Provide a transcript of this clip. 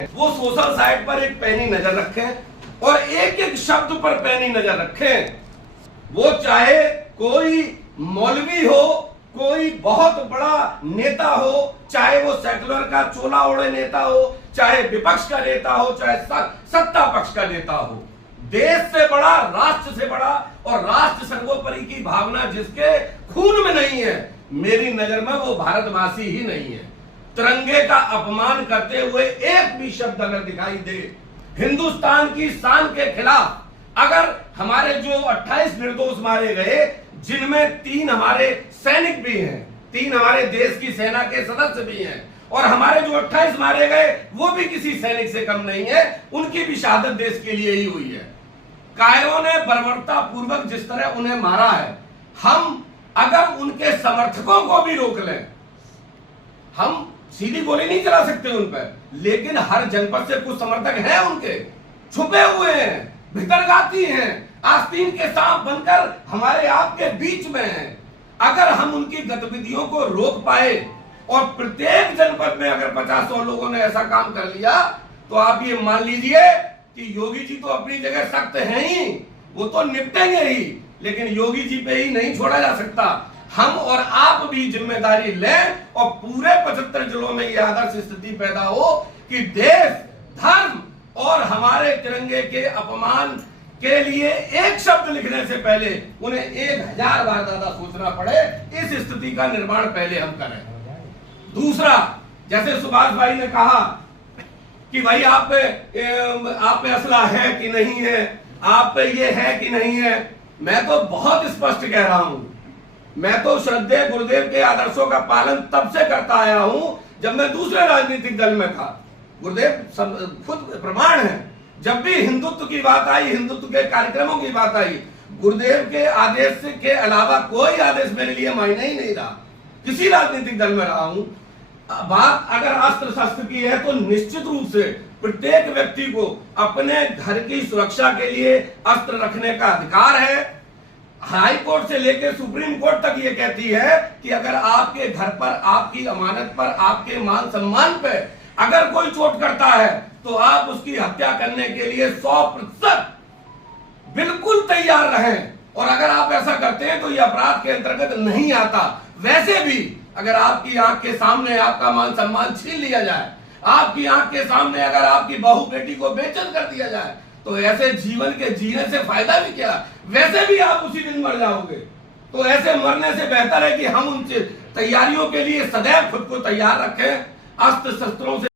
वो social site पर एक पैनी नजर रखें और एक एक शब्द पर पैनी नजर रखें। वो चाहे कोई मौलवी हो, कोई बहुत बड़ा नेता हो, चाहे वो सेकुलर का चोला ओढ़े नेता हो, चाहे विपक्ष का नेता हो, चाहे सत्ता पक्ष का नेता हो। देश से बड़ा, राष्ट्र से बड़ा और राष्ट्र सर्वोपरि की भावना जिसके खून में नहीं है, मेरी नजर में वो भारतवासी ही नहीं है। तिरंगे का अपमान करते हुए एक भी शब्द अगर दिखाई दे हिंदुस्तान की शान के खिलाफ, अगर हमारे जो 28 निर्दोष मारे गए, जिनमें 3 हमारे सैनिक भी हैं, 3 हमारे देश की सेना के सदस्य भी हैं, और हमारे जो 28 मारे गए वो भी किसी सैनिक से कम नहीं है, उनकी भी शहादत देश के लिए ही हुई है। कायरों ने बर्बरता पूर्वक जिस तरह उन्हें मारा है, हम अगर उनके समर्थकों को भी रोक लें, हम सीधी गोली नहीं चला सकते उन पर, लेकिन हर जनपद से कुछ समर्थक हैं उनके, छुपे हुए हैं, भीतरघाती हैं, आस्तीन के सांप बनकर हमारे आपके बीच में हैं। अगर हम उनकी गतिविधियों को रोक पाए और प्रत्येक जनपद में अगर 50-100 लोगों ने ऐसा काम कर लिया, तो आप ये मान लीजिए कि योगी जी तो अपनी जगह सख्त हैं ही, वो तो निपटेंगे ही, लेकिन योगी जी पे ही नहीं छोड़ा जा सकता। हम और आप भी जिम्मेदारी लें और पूरे 75 जिलों में यह आदर्श स्थिति पैदा हो कि देश, धर्म और हमारे तिरंगे के अपमान के लिए एक शब्द लिखने से पहले उन्हें 1000 बार ज्यादा सोचना पड़े। इस स्थिति का निर्माण पहले हम करें। दूसरा, जैसे सुभाष भाई ने कहा कि भाई आप पे असला है कि नहीं है, आप पे ये है कि नहीं है, मैं तो बहुत स्पष्ट कह रहा हूं, मैं तो श्रद्धेय गुरुदेव के आदर्शों का पालन तब से करता आया हूं जब मैं दूसरे राजनीतिक दल में था। गुरुदेव खुद प्रमाण है, जब भी हिंदुत्व की बात आई, हिंदुत्व के कार्यक्रमों की बात आई, गुरुदेव के आदेश के अलावा कोई आदेश मेरे लिए मायने ही नहीं रहा। किसी राजनीतिक दल में रहा हूं। बात अगर अस्त्र शस्त्र की है तो निश्चित रूप से प्रत्येक व्यक्ति को अपने घर की सुरक्षा के लिए अस्त्र रखने का अधिकार है। हाई कोर्ट से लेकर सुप्रीम कोर्ट तक ये कहती है कि अगर आपके घर पर, आपकी अमानत पर, आपके मान सम्मान पे अगर कोई चोट करता है तो आप उसकी हत्या करने के लिए 100% बिल्कुल तैयार रहें। और अगर आप ऐसा करते हैं तो यह अपराध के अंतर्गत नहीं आता। वैसे भी अगर आपकी आंख के सामने आपका मान सम्मान छीन लिया जाए, आपकी आंख के सामने अगर आपकी बहू बेटी को बेइज्जत कर दिया जाए, तो ऐसे जीवन के जीने से फायदा भी क्या? वैसे भी आप उसी दिन मर जाओगे। तो ऐसे मरने से बेहतर है कि हम उन तैयारियों के लिए सदैव खुद को तैयार रखें। अस्त्र शस्त्रों से